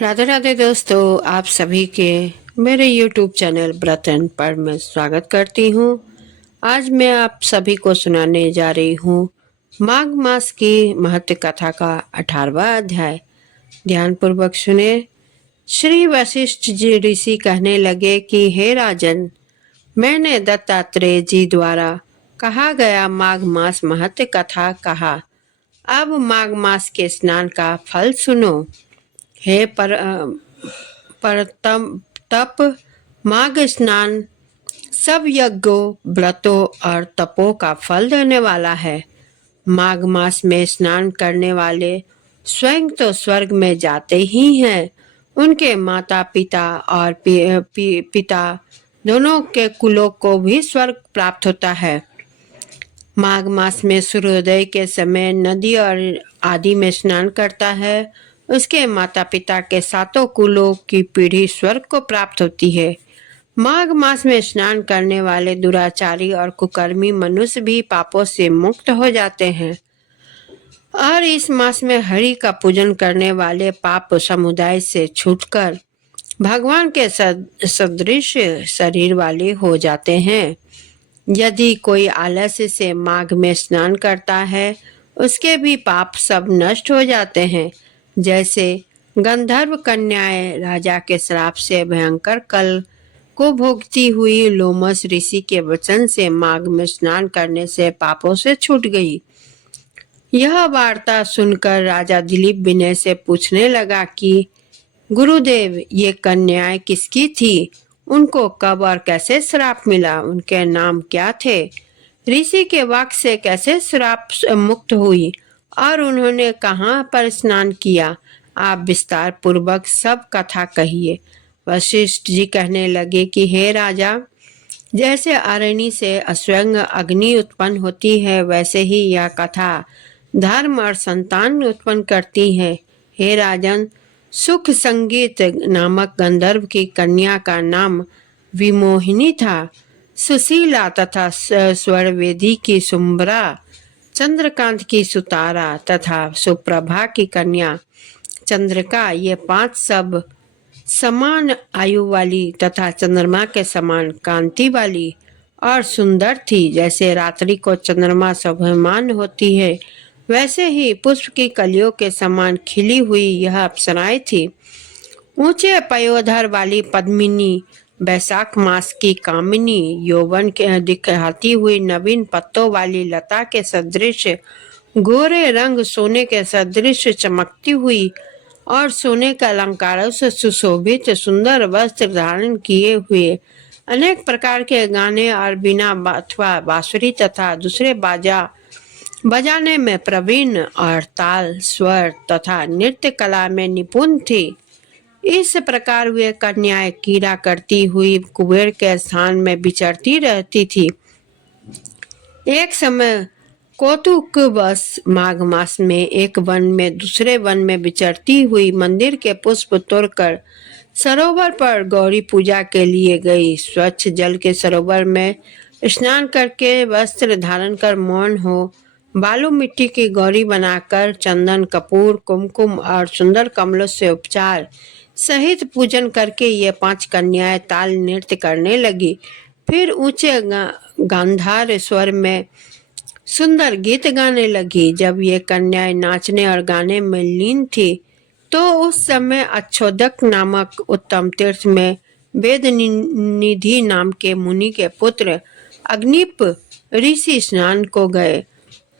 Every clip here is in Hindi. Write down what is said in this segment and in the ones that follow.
राधे राधे दोस्तों, आप सभी के मेरे YouTube चैनल ब्रत एंड पर मैं स्वागत करती हूँ। आज मैं आप सभी को सुनाने जा रही हूँ माघ मास की महत्व कथा का 18वां अध्याय। ध्यानपूर्वक सुने। श्री वशिष्ठ जी ऋषि कहने लगे कि हे राजन, मैंने दत्तात्रेय जी द्वारा कहा गया माघ मास महत्व कथा कहा। अब माघ मास के स्नान का फल सुनो। हे पर तप माघ स्नान सब यज्ञों, व्रतों और तपों का फल देने वाला है। माघ मास में स्नान करने वाले स्वयं तो स्वर्ग में जाते ही हैं, उनके माता पिता और पिता दोनों के कुलों को भी स्वर्ग प्राप्त होता है। माघ मास में सूर्योदय के समय नदी और आदि में स्नान करता है, उसके माता पिता के सातों कुलों की पीढ़ी स्वर्ग को प्राप्त होती है। माघ मास में स्नान करने वाले दुराचारी और कुकर्मी मनुष्य भी पापों से मुक्त हो जाते हैं और इस मास में हरि का पूजन करने वाले पाप समुदाय से छूटकर भगवान के सदृश शरीर वाले हो जाते हैं। यदि कोई आलस्य से माघ में स्नान करता है, उसके भी पाप सब नष्ट हो जाते हैं। जैसे गंधर्व कन्याएं राजा के श्राप से भयंकर कल को भोगती हुई लोमस ऋषि के वचन से माघ में स्नान करने से पापों से छूट गई। यह वार्ता सुनकर राजा दिलीप विनय से पूछने लगा कि गुरुदेव, ये कन्याएं किसकी थी? उनको कब और कैसे श्राप मिला? उनके नाम क्या थे? ऋषि के वाक्य से कैसे श्राप मुक्त हुई और उन्होंने कहाँ पर स्नान किया? आप विस्तार पूर्वक सब कथा कहिए। वशिष्ठ जी कहने लगे कि हे राजा, जैसे अरणि से स्वयं अग्नि उत्पन्न होती है, वैसे ही यह कथा धर्म और संतान उत्पन्न करती है। हे राजन, सुख संगीत नामक गंधर्व की कन्या का नाम विमोहिनी था। सुशीला तथा स्वरवेदी की सुम्बरा, चंद्रकांत की सुतारा तथा सुप्रभा की कन्या चंद्रिका, ये 5 सब समान आयु वाली तथा चंद्रमा के समान कांति वाली और सुंदर थी। जैसे रात्रि को चंद्रमा शोभायमान होती है, वैसे ही पुष्प की कलियों के समान खिली हुई यह अप्सराएं थी। ऊंचे पयोधर वाली पद्मिनी, बैसाख मास की कामिनी, यौवन के दिखाती हुई नवीन पत्तों वाली लता के सदृश गोरे रंग सोने के सदृश चमकती हुई और सोने का अलंकारों से सुशोभित सुंदर वस्त्र धारण किए हुए, अनेक प्रकार के गाने और बीना अथवा बांसुरी तथा दूसरे बाजा बजाने में प्रवीण और ताल, स्वर तथा नृत्य कला में निपुण थी। इस प्रकार वे कन्याएं कीड़ा करती हुई कुबेर के स्थान में विचरती रहती थी। एक समय कौतुकवश माघ मास में एक वन में दूसरे वन में विचरती हुई मंदिर के पुष्प तोड़कर सरोवर पर गौरी पूजा के लिए गई। स्वच्छ जल के सरोवर में स्नान करके वस्त्र धारण कर मौन हो बालू मिट्टी की गौरी बनाकर चंदन, कपूर, कुमकुम और सुंदर कमलों से उपचार सहित पूजन करके ये 5 कन्याएं ताल नृत्य करने लगी। फिर ऊंचे गांधार स्वर में सुंदर गीत गाने लगी। जब ये कन्याएं नाचने और गाने में लीन थी, तो उस समय अच्छोदक नामक उत्तम तीर्थ में वेद निधि नाम के मुनि के पुत्र अग्निप ऋषि स्नान को गए।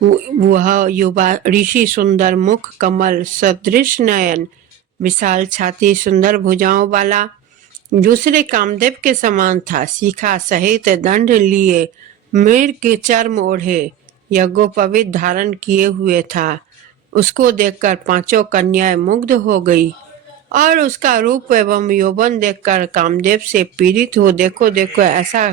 वह युवा ऋषि सुंदर मुख, कमल सदृश नयन, विशाल छाती, सुंदर भुजाओं वाला, दूसरे कामदेव के समान था। शिखा सहित दंड लिए, मृग चर्म ओढ़े, यज्ञोपवीत धारण किए हुए था। उसको देखकर 5 कन्याएं मुग्ध हो गई और उसका रूप एवं यौवन देखकर कामदेव से पीड़ित हो देखो देखो ऐसा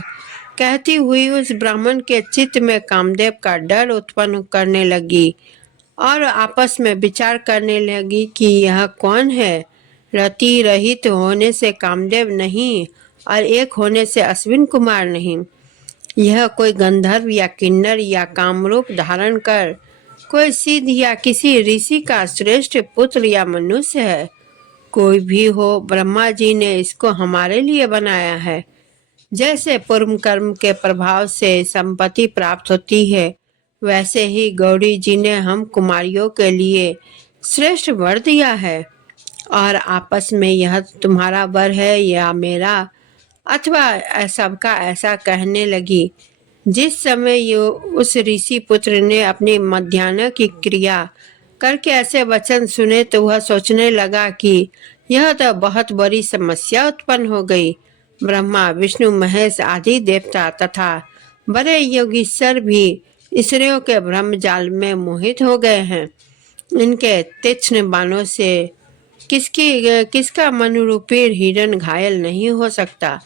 कहती हुई उस ब्राह्मण के चित्त में कामदेव का डर उत्पन्न करने लगी और आपस में विचार करने लगी कि यह कौन है। रति रहित होने से कामदेव नहीं और एक होने से अश्विन कुमार नहीं। यह कोई गंधर्व या किन्नर या कामरूप धारण कर कोई सिद्ध या किसी ऋषि का श्रेष्ठ पुत्र या मनुष्य है। कोई भी हो, ब्रह्मा जी ने इसको हमारे लिए बनाया है। जैसे पूर्व कर्म के प्रभाव से संपत्ति प्राप्त होती है, वैसे ही गौरी जी ने हम कुमारियों के लिए श्रेष्ठ वर दिया है। और आपस में यह तुम्हारा वर है या मेरा, अथवा सबका ऐसा कहने लगी। जिस समय यो उस ऋषि पुत्र ने अपनी मध्याह्न की क्रिया करके ऐसे वचन सुने तो वह सोचने लगा कि यह तो बहुत बड़ी समस्या उत्पन्न हो गई। ब्रह्मा, विष्णु, महेश आदि देवता तथा बड़े योगीश्वर भी स्त्रियों के ब्रह्म जाल में मोहित हो गए हैं। इनके तीक्ष्ण बाणों से किसका मनुरूपी हिरण घायल नहीं हो सकता।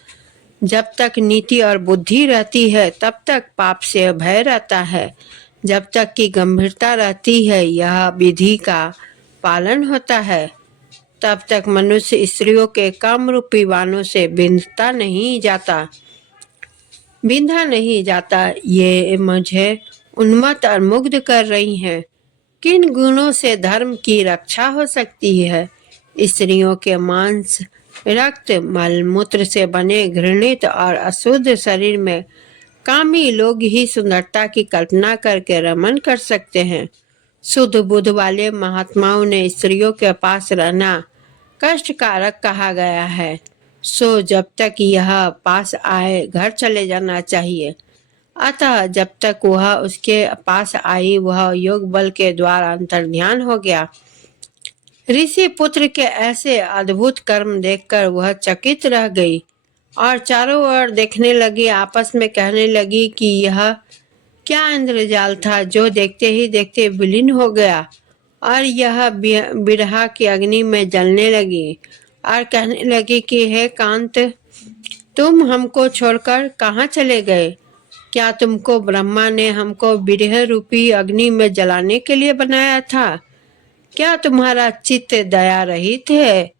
जब तक नीति और बुद्धि रहती है तब तक पाप से भय रहता है। जब तक की गंभीरता रहती है, यह विधि का पालन होता है, तब तक मनुष्य स्त्रियों के काम रूपी बाणों से बिंधा नहीं जाता। ये मुझे उन्मत्त और मुग्ध कर रही हैं। किन गुणों से धर्म की रक्षा हो सकती है? स्त्रियों के मांस, रक्त, मल मूत्र से बने घृणित और अशुद्ध शरीर में कामी लोग ही सुंदरता की कल्पना करके रमन कर सकते हैं। शुद्ध बुद्ध वाले महात्माओं ने स्त्रियों के पास रहना कष्टकारक कहा गया है। सो जब तक यह पास आए घर चले जाना चाहिए। अतः जब तक वह उसके पास आई, वह योग बल के द्वारा अंतर्ध्यान हो गया। ऋषि पुत्र के ऐसे अद्भुत कर्म देखकर वह चकित रह गई और चारों ओर देखने लगी। आपस में कहने लगी कि यह क्या इंद्रजाल था जो देखते ही देखते विलीन हो गया। और यह बिरहा की अग्नि में जलने लगी और कहने लगी कि हे कांत, तुम हमको छोड़कर कहाँ चले गए? क्या तुमको ब्रह्मा ने हमको विरह रूपी अग्नि में जलाने के लिए बनाया था? क्या तुम्हारा चित्त दया रहित है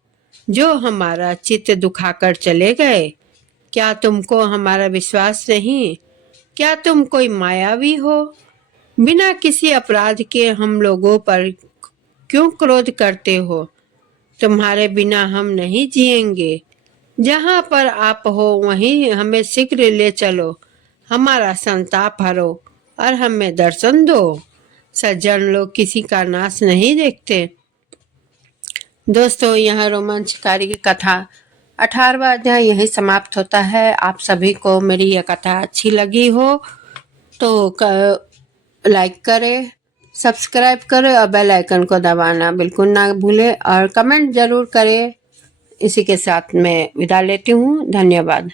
जो हमारा चित्त दुखाकर चले गए? क्या तुमको हमारा विश्वास नहीं? क्या तुम कोई मायावी हो? बिना किसी अपराध के हम लोगों पर क्यों क्रोध करते हो? तुम्हारे बिना हम नहीं जिएंगे। जहाँ पर आप हो वहीं हमें शीघ्र ले चलो, हमारा संताप हरो और हमें दर्शन दो। सज्जन लोग किसी का नाश नहीं देखते। दोस्तों, यह रोमांचकारी कथा 18वां अध्याय यही समाप्त होता है। आप सभी को मेरी यह कथा अच्छी लगी हो तो लाइक करें, सब्सक्राइब करें और बेल आइकन को दबाना बिल्कुल ना भूलें और कमेंट जरूर करें। इसी के साथ मैं विदा लेती हूँ। धन्यवाद।